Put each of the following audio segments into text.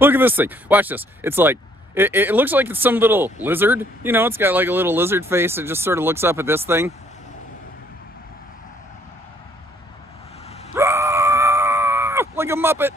Look at this thing. Watch this. It's like, it looks like it's some little lizard. You know, it's got like a little lizard face. It just sort of looks up at this thing. Like a Muppet.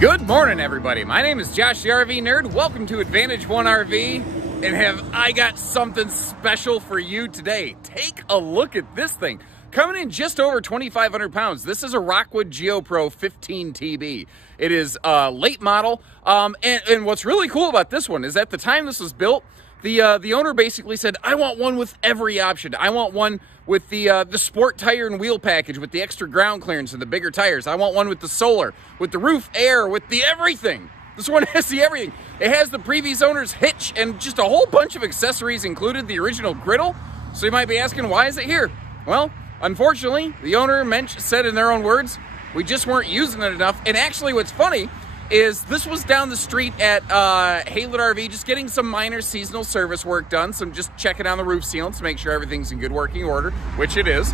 Good morning, everybody. My name is Josh the RV Nerd. Welcome to Advantage One RV. And have I got something special for you today. Take a look at this thing. Coming in just over 2,500 pounds. This is a Rockwood GeoPro 15 TB. It is a late model. And what's really cool about this one is at the time this was built, the owner basically said, I want one with every option. I want one with the sport tire and wheel package with the extra ground clearance and the bigger tires. I want one with the solar, with the roof air, with the everything. This one has the everything. It has the previous owner's hitch and just a whole bunch of accessories included, the original griddle. So you might be asking, why is it here? Well, unfortunately, the owner said in their own words, we just weren't using it enough. And actually what's funny is this was down the street at Haylett RV, just getting some minor seasonal service work done, some just checking on the roof sealants to make sure everything's in good working order, which it is.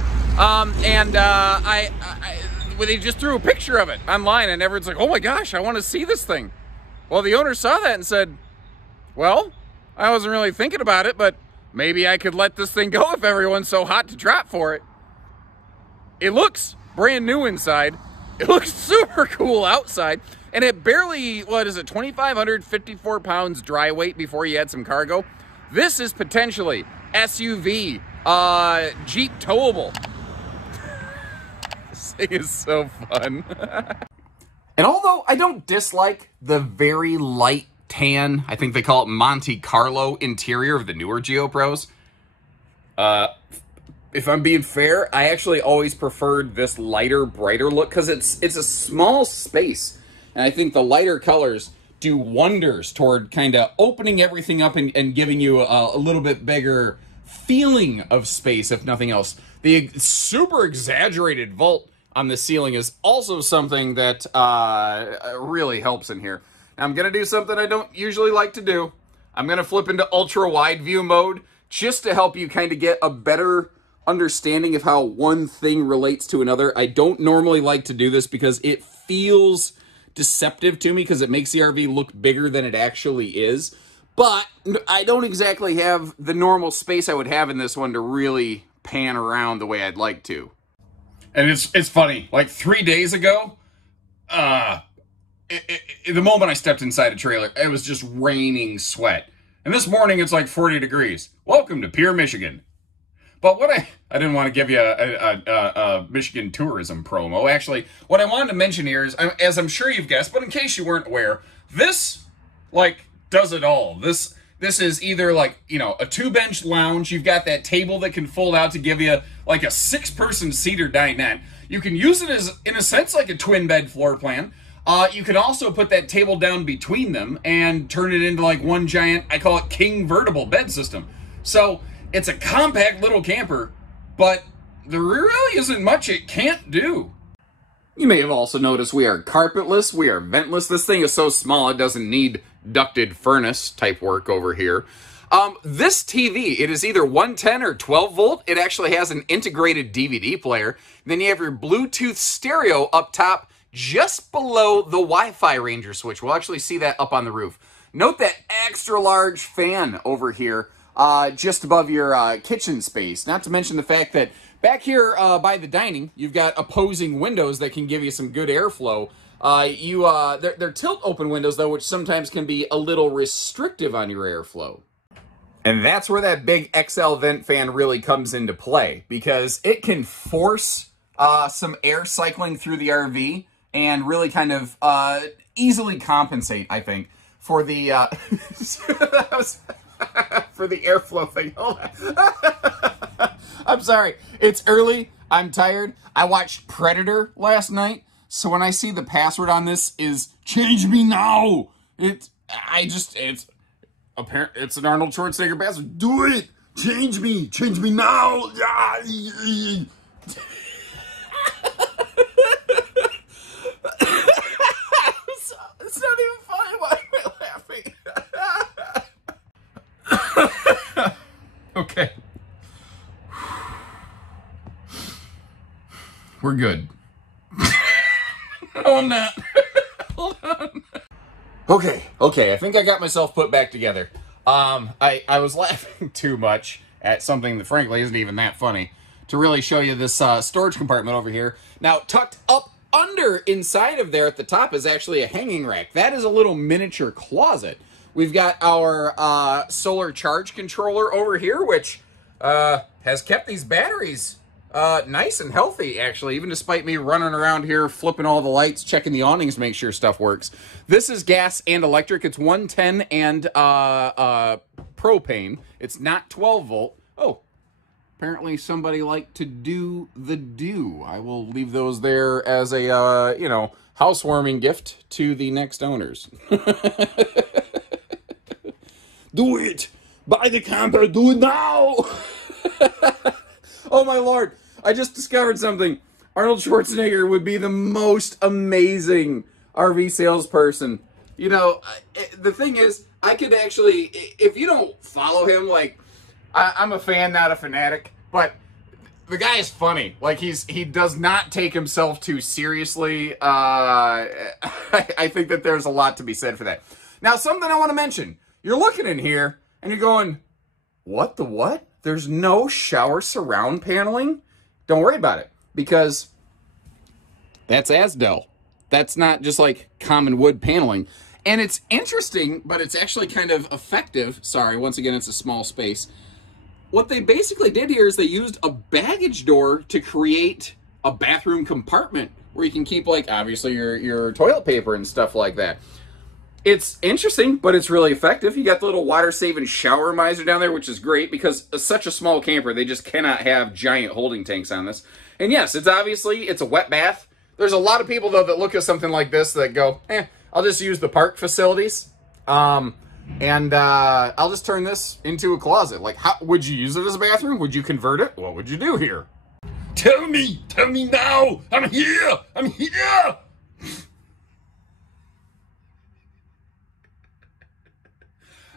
They just threw a picture of it online and everyone's like, oh my gosh, I want to see this thing. Well, the owner saw that and said, well, I wasn't really thinking about it, but maybe I could let this thing go if everyone's so hot to drop for it. It looks brand new inside. It looks super cool outside. And it barely, what is it, 2,554 pounds dry weight before you add some cargo. This is potentially SUV, Jeep towable. This thing is so fun. And although I don't dislike the very light tan, I think they call it Monte Carlo interior of the newer GeoPros, if I'm being fair, I actually always preferred this lighter, brighter look because it's a small space. And I think the lighter colors do wonders toward kind of opening everything up and giving you a little bit bigger feeling of space, if nothing else. The super exaggerated vault on the ceiling is also something that really helps in here. Now, I'm going to do something I don't usually like to do. I'm going to flip into ultra wide view mode just to help you kind of get a better understanding of how one thing relates to another. I don't normally like to do this because it feels deceptive to me because it makes the RV look bigger than it actually is. But I don't exactly have the normal space I would have in this one to really pan around the way I'd like to. And it's funny, like 3 days ago, the moment I stepped inside a trailer, it was just raining sweat. And this morning it's like 40 degrees. Welcome to Pierre, Michigan. But what I didn't want to give you a Michigan tourism promo. Actually, what I wanted to mention here is, as I'm sure you've guessed, but in case you weren't aware, this, like, does it all. This is either, like, you know, a 2-bench lounge. You've got that table that can fold out to give you, like, a 6-person cedar dinette. You can use it as, in a sense, like a twin-bed floor plan. You can also put that table down between them and turn it into, like, one giant, I call it king vertible bed system. So it's a compact little camper, but there really isn't much it can't do. You may have also noticed we are carpetless, we are ventless. This thing is so small it doesn't need ducted furnace type work over here. This TV, it is either 110 or 12 volt. It actually has an integrated DVD player. Then you have your Bluetooth stereo up top just below the Wi-Fi Ranger switch. We'll actually see that up on the roof. Note that extra large fan over here just above your kitchen space. Not to mention the fact that back here by the dining, you've got opposing windows that can give you some good airflow. They're tilt open windows though, which sometimes can be a little restrictive on your airflow. And that's where that big XL vent fan really comes into play, because it can force some air cycling through the RV and really kind of easily compensate, I think, for the for the airflow thing. Hold on. I'm sorry. It's early. I'm tired. I watched Predator last night, so when I see the password on this is "change me now," it's an Arnold Schwarzenegger password. Do it. Change me now. It's not even funny. Why am I laughing? Okay. We're good. No, I'm not. Hold on. Okay, I think I got myself put back together. I was laughing too much at something that frankly isn't even that funny to really show you this storage compartment over here. Now, tucked up under inside of there at the top is actually a hanging rack. That is a little miniature closet. We've got our solar charge controller over here, which has kept these batteries nice and healthy, actually, even despite me running around here, flipping all the lights, checking the awnings to make sure stuff works. This is gas and electric. It's 110 and propane. It's not 12 volt. Oh, apparently somebody liked to do the do. I will leave those there as a, you know, housewarming gift to the next owners. Do it! Buy the camper, do it now! Oh my lord, I just discovered something. Arnold Schwarzenegger would be the most amazing RV salesperson. You know, the thing is, I could actually, if you don't follow him, like, I'm a fan, not a fanatic, but the guy is funny. Like, he does not take himself too seriously. I think that there's a lot to be said for that. Now, something I want to mention. You're looking in here, and you're going, what the what? There's no shower surround paneling? Don't worry about it, because that's Azdel. That's not just like common wood paneling. And it's interesting, but it's actually kind of effective. Sorry, once again, it's a small space. What they basically did here is they used a baggage door to create a bathroom compartment where you can keep, like, obviously your toilet paper and stuff like that. It's interesting, but it's really effective. You got the little water-saving shower miser down there, which is great because it's such a small camper, they just cannot have giant holding tanks on this. And yes, it's a wet bath. There's a lot of people, though, that look at something like this that go, I'll just use the park facilities. I'll just turn this into a closet. Like, how would you use it as a bathroom? Would you convert it? What would you do here? Tell me now. I'm here.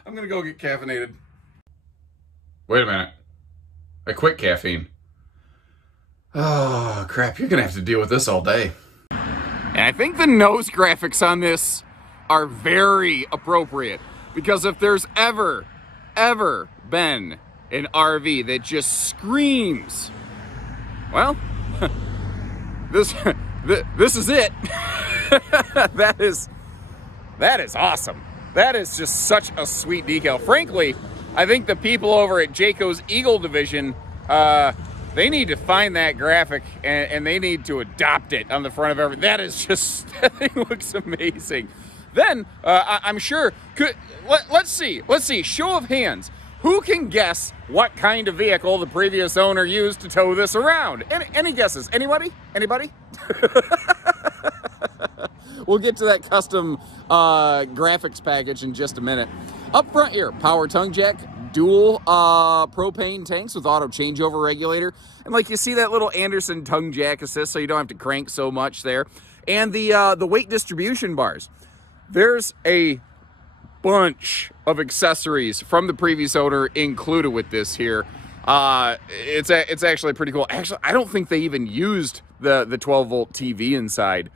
I'm gonna go get caffeinated. Wait a minute. I quit caffeine. Oh, crap. You're gonna have to deal with this all day. And I think the nose graphics on this are very appropriate. Because if there's ever been an RV that just screams, well, this is it. That is awesome. That is just such a sweet decal. Frankly, I think the people over at Jayco's Eagle Division, they need to find that graphic and they need to adopt it on the front of everything. That is just, that thing looks amazing. Then, I'm sure, let's see, show of hands. Who can guess what kind of vehicle the previous owner used to tow this around? Any guesses? Anybody? We'll get to that custom graphics package in just a minute. Up front here, power tongue jack, dual propane tanks with auto changeover regulator. And like you see that little Anderson tongue jack assist so you don't have to crank so much there. And the weight distribution bars. There's a bunch of accessories from the previous owner included with this here. It's actually pretty cool. Actually, I don't think they even used the 12-volt TV inside.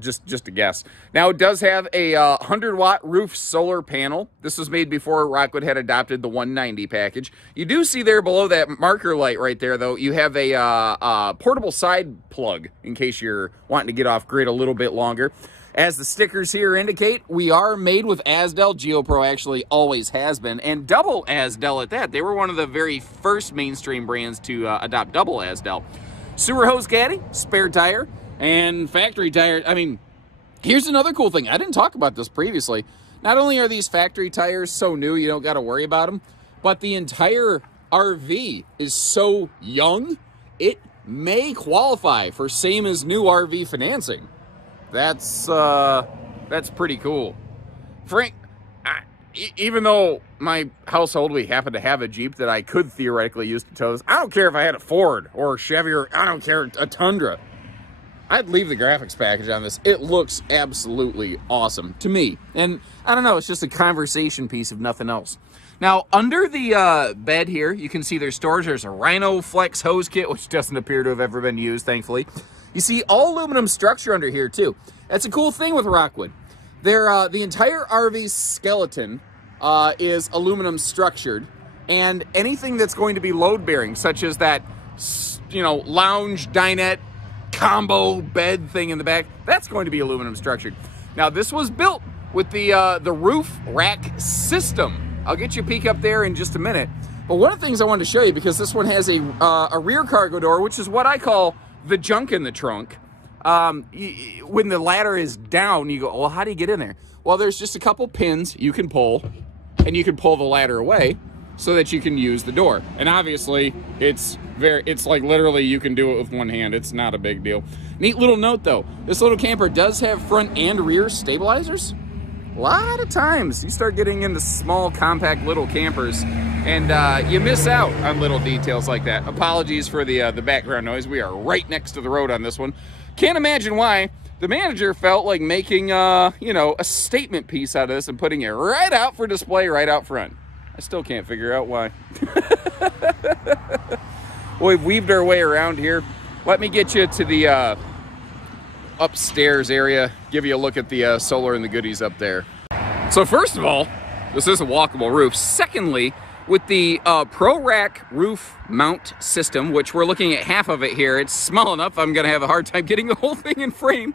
Just a guess. Now, it does have a 100-watt roof solar panel. This was made before Rockwood had adopted the 190 package. You do see there below that marker light right there, though, you have a portable side plug in case you're wanting to get off grid a little bit longer. As the stickers here indicate, we are made with Azdel. GeoPro actually always has been, and double Azdel at that. They were one of the very first mainstream brands to adopt double Azdel. Sewer hose caddy, spare tire, and factory tire. I mean, here's another cool thing. I didn't talk about this previously. Not only are these factory tires so new, you don't got to worry about them, but the entire RV is so young, it may qualify for same as new RV financing. That's pretty cool. Frank, even though my household, we happen to have a Jeep that I could theoretically use to tow this, I don't care if I had a Ford or a Chevy or, I don't care, a Tundra. I'd leave the graphics package on this. It looks absolutely awesome to me. And I don't know, it's just a conversation piece if nothing else. Now, under the bed here, you can see there's storage. There's a Rhino Flex hose kit, which doesn't appear to have ever been used, thankfully. You see all aluminum structure under here, too. That's a cool thing with Rockwood. The entire RV's skeleton is aluminum structured, and anything that's going to be load-bearing, such as that, you know, lounge, dinette, combo bed thing in the back, that's going to be aluminum structured. Now, this was built with the roof rack system. I'll get you a peek up there in just a minute. But one of the things I wanted to show you, because this one has a rear cargo door, which is what I call the junk in the trunk. When the ladder is down, you go, well, how do you get in there? Well, there's just a couple pins you can pull, and you can pull the ladder away so that you can use the door. And obviously, it's like literally you can do it with one hand. It's not a big deal. Neat little note, though. This little camper does have front and rear stabilizers. A lot of times you start getting into small, compact little campers and you miss out on little details like that. Apologies for the background noise. We are right next to the road on this one. Can't imagine why the manager felt like making, you know, a statement piece out of this and putting it right out for display right out front. I still can't figure out why. Well, we've weaved our way around here. Let me get you to the upstairs area, give you a look at the solar and the goodies up there. So first of all, this is a walkable roof. Secondly, with the ProRack roof mount system, which we're looking at half of it here, it's small enough I'm gonna have a hard time getting the whole thing in frame.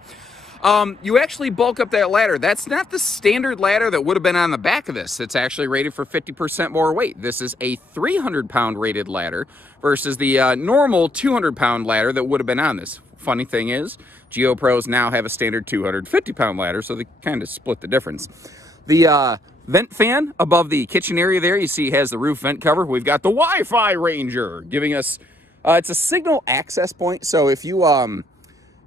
You actually bulk up that ladder. That's not the standard ladder that would have been on the back of this. It's actually rated for 50% more weight. This is a 300-pound rated ladder versus the normal 200-pound ladder that would have been on this. Funny thing is, GeoPros now have a standard 250-pound ladder, so they kind of split the difference. The vent fan above the kitchen area there, you see has the roof vent cover. We've got the Wi-Fi Ranger giving us, it's a signal access point, so if you,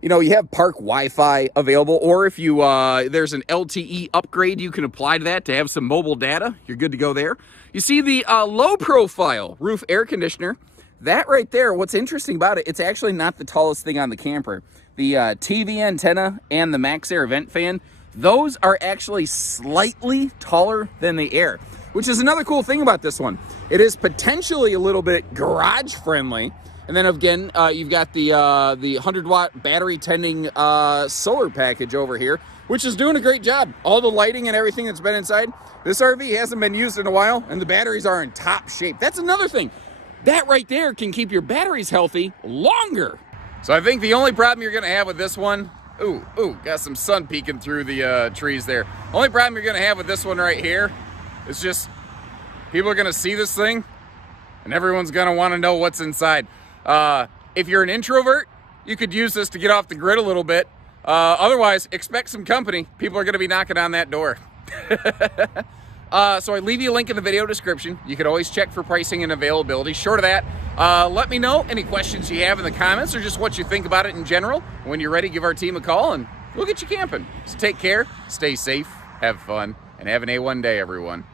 you know, you have park Wi-Fi available, or if you, there's an LTE upgrade you can apply to that to have some mobile data, you're good to go there. You see the low-profile roof air conditioner. That right there, what's interesting about it, it's actually not the tallest thing on the camper. The TV antenna and the MaxxAir vent fan, those are actually slightly taller than the air, which is another cool thing about this one. It is potentially a little bit garage friendly. And then again, you've got the 100-watt battery tending solar package over here, which is doing a great job. All the lighting and everything that's been inside. This RV hasn't been used in a while, and the batteries are in top shape. That's another thing. That right there can keep your batteries healthy longer. So I think the only problem you're gonna have with this one, ooh, got some sun peeking through the trees there. Only problem you're gonna have with this one right here is just people are gonna see this thing and everyone's gonna wanna know what's inside. If you're an introvert, you could use this to get off the grid a little bit. Otherwise, expect some company. People are gonna be knocking on that door. So I leave you a link in the video description. You can always check for pricing and availability. Short of that, let me know any questions you have in the comments or just what you think about it in general. When you're ready, give our team a call and we'll get you camping. So take care, stay safe, have fun, and have an A1 day, everyone.